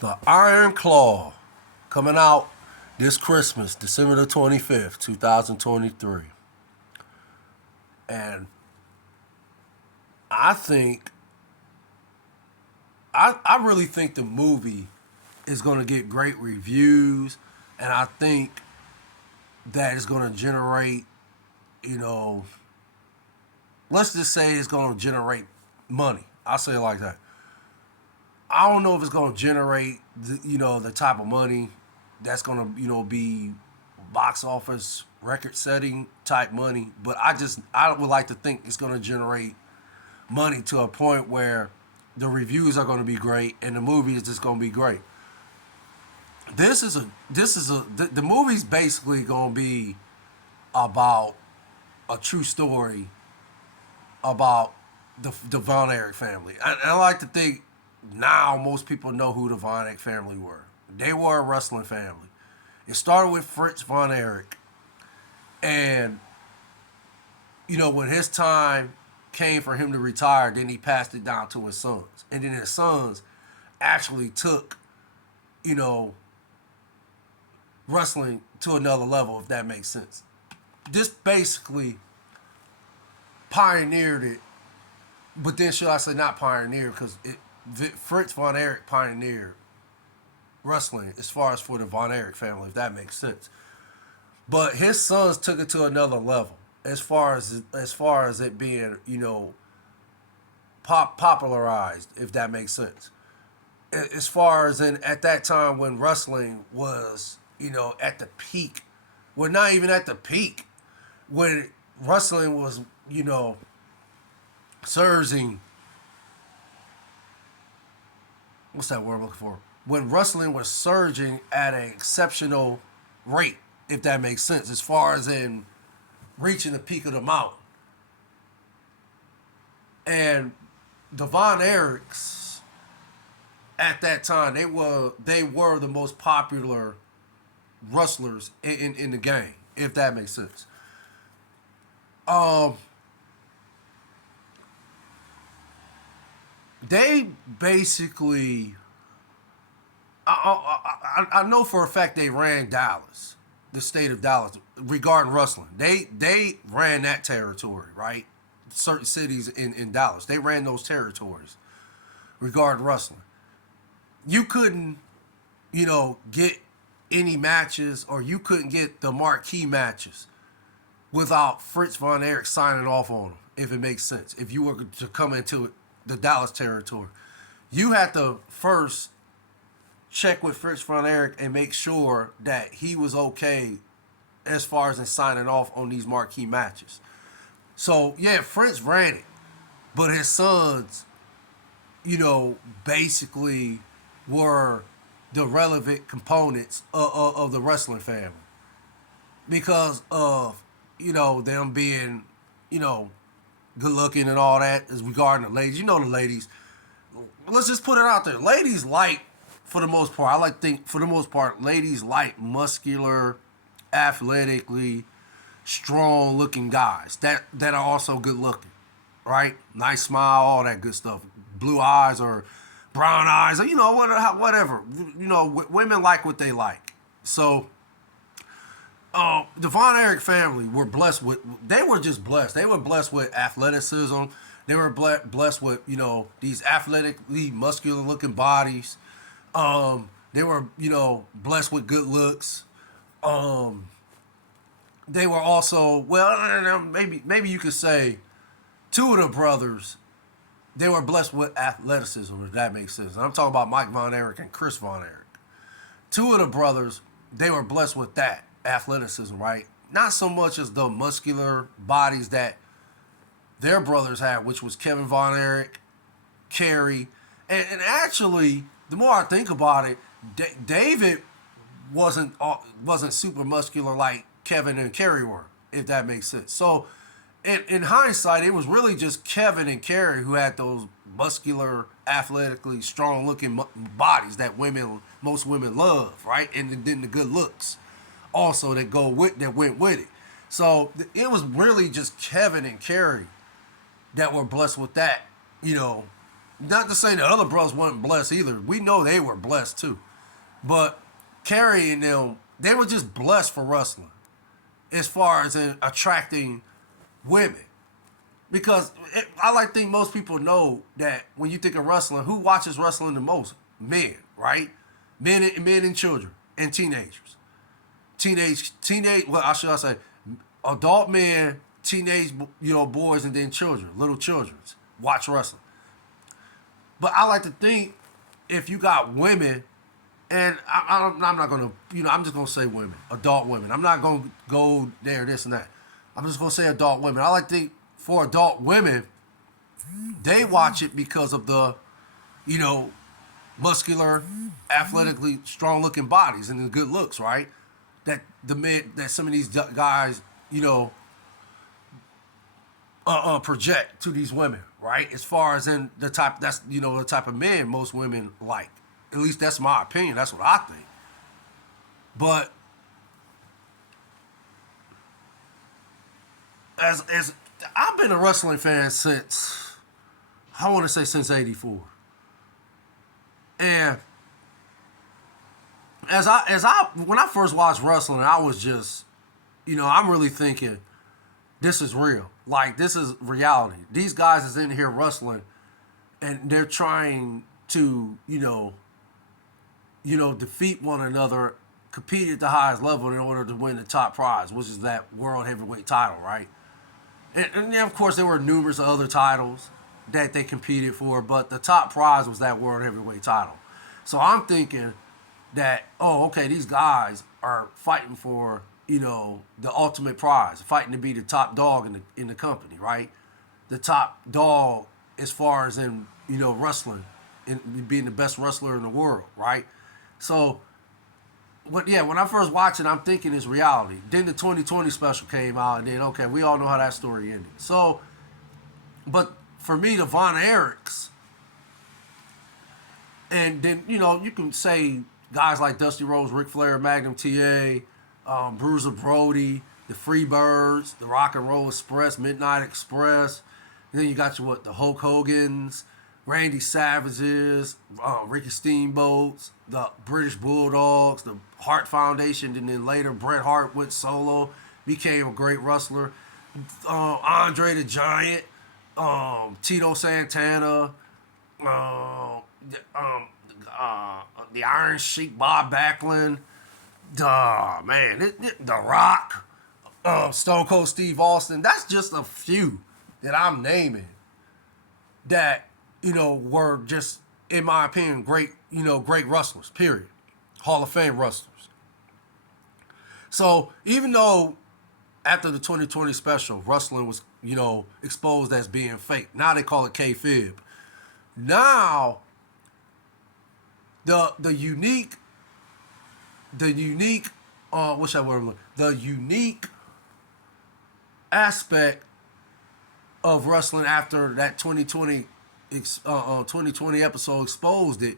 The Iron Claw coming out this Christmas, December the 25th, 2023. And I think, I really think the movie is going to get great reviews. And I think that it's going to generate, you know, let's just say it's going to generate money. I'll say it like that. I don't know if it's going to generate, the type of money that's going to, be box office record setting type money. But I would like to think it's going to generate money to a point where the reviews are going to be great and the movie is just going to be great. The movie's basically going to be about a true story about the Von Erich family. I like to think now most people know who the Von Erich family were. They were a wrestling family. It started with Fritz Von Erich, and when his time came for him to retire, then he passed it down to his sons, and then his sons actually took, you know, wrestling to another level, if that makes sense. This basically pioneered it, but then should I say not pioneered because Fritz Von Erich pioneered wrestling as far as for the Von Erich family, if that makes sense. But his sons took it to another level as far as it being popularized, if that makes sense. As far as at that time when wrestling was at the peak, well, not even at the peak, when wrestling was surging. What's that word I'm looking for? When wrestling was surging at an exceptional rate, if that makes sense, as far as in reaching the peak of the mountain. And the Von Erichs at that time, they were the most popular wrestlers in the game, if that makes sense. Um, they basically, I know for a fact they ran Dallas, the state of Dallas, regarding wrestling. They ran that territory, right? Certain cities in Dallas, they ran those territories regarding wrestling. You couldn't, get any matches, or you couldn't get the marquee matches without Fritz Von Erich signing off on them, if it makes sense. If you were to come into the Dallas territory, you had to first check with Fritz Von Erich and make sure that he was okay as far as in signing off on these marquee matches. So yeah, Fritz ran it, but his sons, basically were the relevant components of the wrestling family because of them being good looking and all that as regarding the ladies. The ladies. Let's just put it out there. Ladies like, for the most part, I like to think for the most part, ladies like muscular, athletically strong looking guys that are also good looking, right? Nice smile, all that good stuff. Blue eyes or brown eyes, or whatever. Women like what they like. So the Von Erich family were blessed with. They were just blessed. They were blessed with athleticism. They were blessed with these athletically muscular looking bodies. They were blessed with good looks. Um, they were also, well, maybe you could say two of the brothers, they were blessed with athleticism, if that makes sense. And I'm talking about Mike Von Erich and Chris Von Erich. Two of the brothers, they were blessed with that athleticism, right? Not so much as the muscular bodies that their brothers had, which was Kevin Von Erich, Kerry, and actually, the more I think about it, David wasn't super muscular like Kevin and Kerry were, if that makes sense. So, in hindsight, it was really just Kevin and Kerry who had those muscular, athletically strong-looking bodies that most women love, right? And then the good looks, also that went with it. So it was really just Kevin and Kerry that were blessed with that, Not to say the other bros weren't blessed either. We know they were blessed too. But Kerry and them, they were just blessed for wrestling as far as in attracting women. Because I like to think most people know that when you think of wrestling, who watches wrestling the most? Men, right? Men and children and teenagers. Teenage. Well, I should I say, adult men, teenage, boys, and then children, little childrens watch wrestling. But I like to think if you got women, and I'm not gonna, I'm just gonna say women, adult women. I'm not gonna go there, this and that. I'm just gonna say adult women. I like to think for adult women, they watch it because of the, you know, muscular, athletically strong-looking bodies and the good looks, right? That some of these guys, project to these women, right? As far as in the type, that's the type of men most women like. At least that's my opinion. That's what I think. But as I've been a wrestling fan since, I want to say since '84, and when I first watched wrestling, I was just, I'm really thinking, this is real. Like, this is reality. These guys is in here wrestling, and they're trying to, defeat one another, compete at the highest level in order to win the top prize, which is that world heavyweight title, right? And then, of course, there were numerous other titles that they competed for, but the top prize was that world heavyweight title. So I'm thinking that, oh, okay, these guys are fighting for, the ultimate prize, fighting to be the top dog in the company, right? The top dog as far as in, wrestling, and being the best wrestler in the world, right? So, when I first watched it, I'm thinking it's reality. Then the 2020 special came out, and then, okay, we all know how that story ended. So, but for me, the Von Erichs, and then, you can say guys like Dusty Rhodes, Ric Flair, Magnum TA, Bruiser Brody, the Freebirds, the Rock and Roll Express, Midnight Express. And then you got the Hulk Hogans, Randy Savages, Ricky Steamboats, the British Bulldogs, the Hart Foundation, and then later Bret Hart went solo, became a great wrestler. Andre the Giant, Tito Santana, the Iron Sheik, Bob Backlund, The Rock, Stone Cold Steve Austin. That's just a few that I'm naming that, were just, in my opinion, great wrestlers, period. Hall of Fame wrestlers. So even though after the 2020 special, wrestling was, exposed as being fake, now they call it kayfabe. Now, the unique the unique aspect of wrestling after that 2020 episode exposed it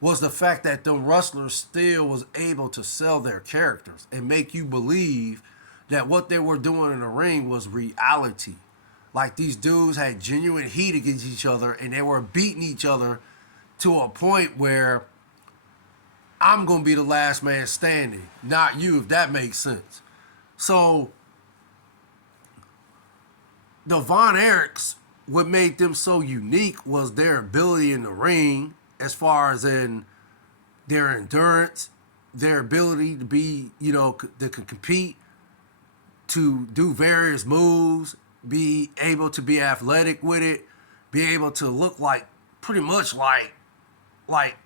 was the fact that the wrestlers still was able to sell their characters and make you believe that what they were doing in the ring was reality. Like, these dudes had genuine heat against each other, and they were beating each other to a point where I'm going to be the last man standing, not you, if that makes sense. So, the Von Erichs, what made them so unique was their ability in the ring, as far as in their endurance, their ability to be, to compete, to do various moves, be able to be athletic with it, be able to look like, pretty much like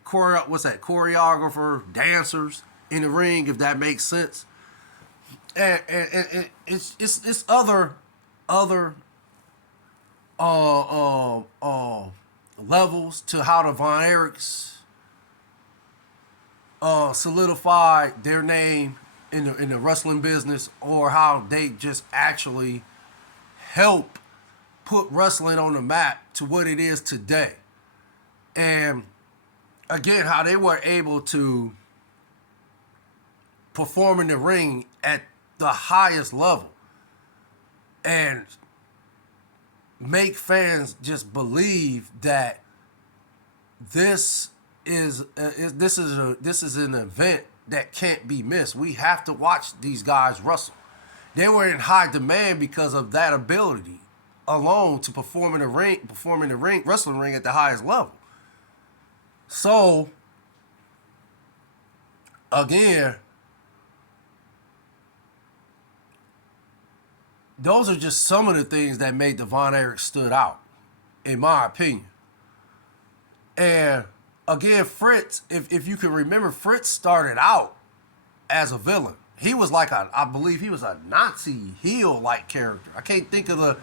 choreographer, dancers in the ring, if that makes sense. And it's other levels to how the Von Erichs solidified their name in the wrestling business, or how they just actually help put wrestling on the map to what it is today. And again, how they were able to perform in the ring at the highest level and make fans just believe that this this is an event that can't be missed. We have to watch these guys wrestle. They were in high demand because of that ability alone to perform in the ring, wrestling ring at the highest level. So again, those are just some of the things that made the Von Erich stood out, in my opinion. And again, Fritz, if you can remember, Fritz started out as a villain. He was like I believe he was a Nazi heel like character. I can't think of the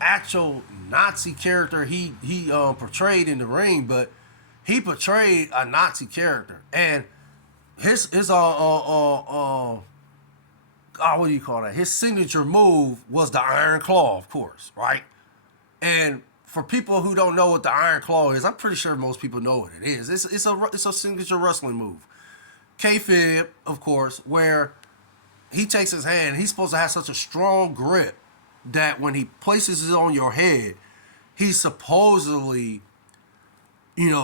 actual Nazi character he portrayed in the ring, but he portrayed a Nazi character, and his what do you call that? His signature move was the Iron Claw, of course, right? And for people who don't know what the Iron Claw is, I'm pretty sure most people know what it is. It's a signature wrestling move. Kayfabe, of course, where he takes his hand. He's supposed to have such a strong grip that when he places it on your head, he's supposedly,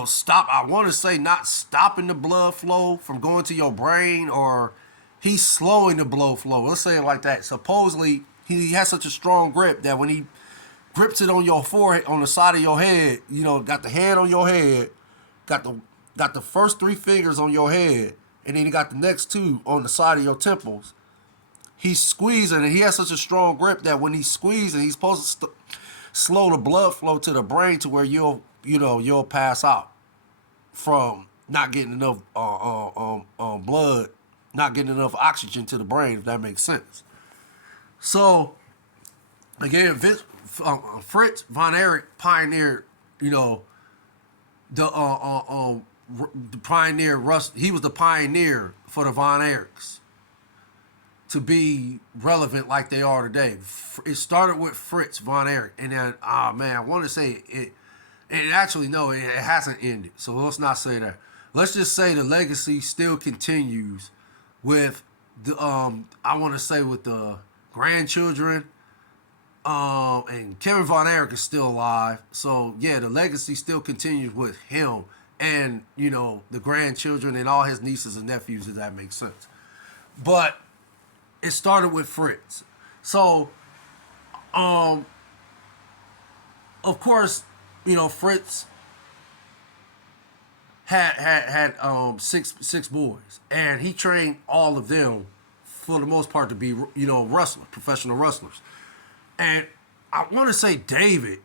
stop. I want to say not stopping the blood flow from going to your brain, or he's slowing the blood flow. Let's say it like that. Supposedly, he has such a strong grip that when he grips it on your forehead, on the side of your head, got the hand on your head, got the first three fingers on your head, and then he got the next two on the side of your temples. He's squeezing, and he has such a strong grip that when he's squeezing, he's supposed to slow the blood flow to the brain to where you'll pass out from not getting enough blood, not getting enough oxygen to the brain, if that makes sense. So again, Fritz Von Erich pioneered, the pioneer. He was the pioneer for the Von Erichs to be relevant like they are today. It started with Fritz Von Erich, and then I want to say it. And actually, no, it hasn't ended. So let's not say that. Let's just say the legacy still continues with the I want to say with the grandchildren. And Kevin Von Erich is still alive. So yeah, the legacy still continues with him and, the grandchildren and all his nieces and nephews, if that makes sense. But it started with Fritz. So of course, Fritz had six boys, and he trained all of them for the most part to be professional wrestlers. And I want to say David,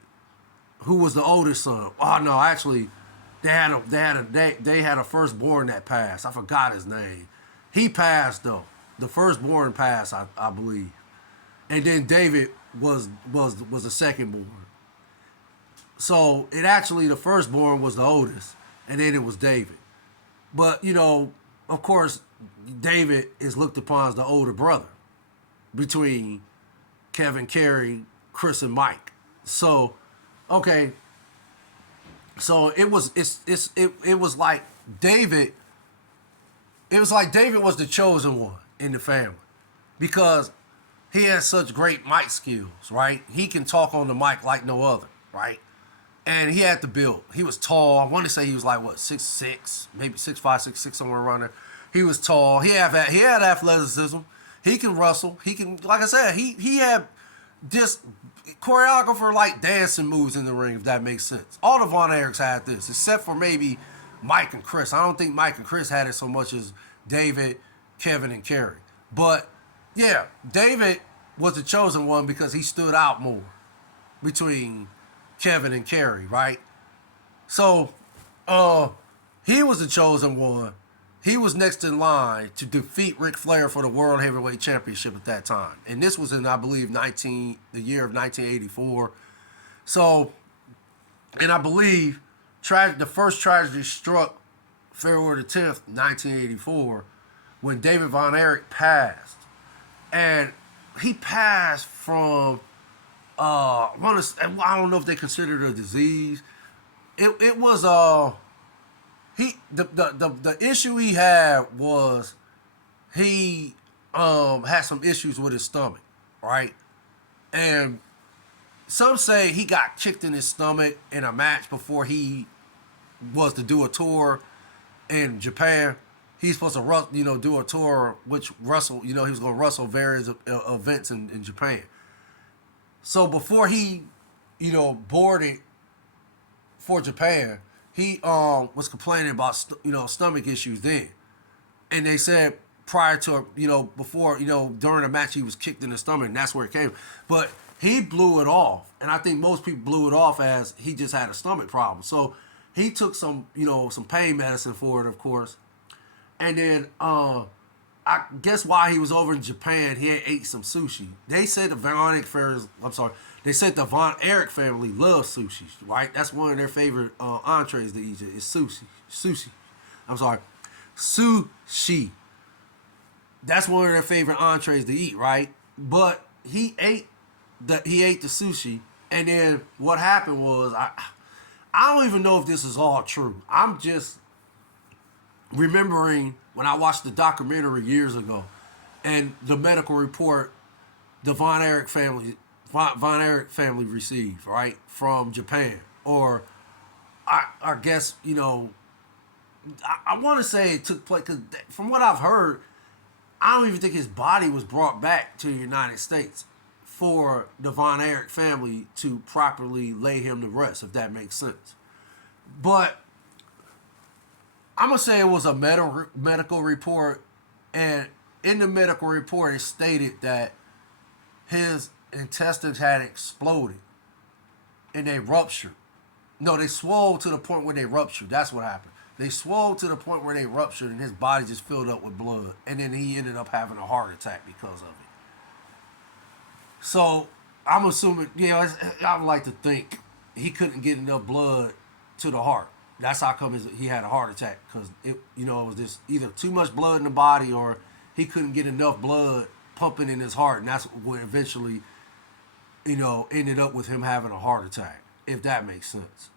who was the oldest son. Oh no, actually, they had a firstborn that passed. I forgot his name. He passed though. The firstborn passed, I believe, and then David was the secondborn. So it actually the firstborn was the oldest, and then it was David. But of course, David is looked upon as the older brother between Kevin, Kerry, Chris, and Mike. So, okay. So it was like David. It was like David was the chosen one in the family because he has such great mic skills, right? He can talk on the mic like no other, right? And he had the build. He was tall. I want to say he was like what 6'6", maybe 6'5", 6'6", somewhere around there. He was tall. He had athleticism. He can wrestle. He can, like I said, he had this choreographer like dancing moves in the ring, if that makes sense. All the Von Erichs had this, except for maybe Mike and Chris. I don't think Mike and Chris had it so much as David, Kevin, and Kerry. But yeah, David was the chosen one because he stood out more between Kevin and Kerry, right? So he was the chosen one. He was next in line to defeat Ric Flair for the World Heavyweight Championship at that time. And this was in, I believe, the year of 1984. So, and I believe the first tragedy struck February the 10th, 1984, when David Von Erich passed. And he passed from, I don't know if they consider it a disease. It was, the issue he had was he had some issues with his stomach, right? And some say he got kicked in his stomach in a match before he was to do a tour in Japan. He's supposed to do a tour which wrestle. He was going to wrestle various events in Japan. So before he, boarded for Japan, he was complaining about stomach issues then, and they said prior to before during the match he was kicked in the stomach, and that's where it came. But he blew it off, and I think most people blew it off as he just had a stomach problem. So he took some pain medicine for it, of course, and then I guess while he was over in Japan, he had ate some sushi. They said the Von Erich family, I'm sorry, they said the Von Erich family loves sushi, right? That's one of their favorite entrees to eat is sushi. Sushi. I'm sorry, sushi. That's one of their favorite entrees to eat, right? But he ate the sushi, and then what happened was I don't even know if this is all true. I'm just remembering when I watched the documentary years ago, and the medical report the Von Erich family received right from Japan, or I guess I want to say it took place because from what I've heard, I don't even think his body was brought back to the United States for the Von Erich family to properly lay him to rest, if that makes sense. But I'm gonna say it was a medical report, and in the medical report, it stated that his intestines had exploded and they ruptured. No, they swelled to the point where they ruptured. That's what happened. They swelled to the point where they ruptured, and his body just filled up with blood, and then he ended up having a heart attack because of it. So I'm assuming, I would like to think he couldn't get enough blood to the heart. That's how come he had a heart attack, because it was just either too much blood in the body, or he couldn't get enough blood pumping in his heart, and that's what eventually ended up with him having a heart attack. If that makes sense.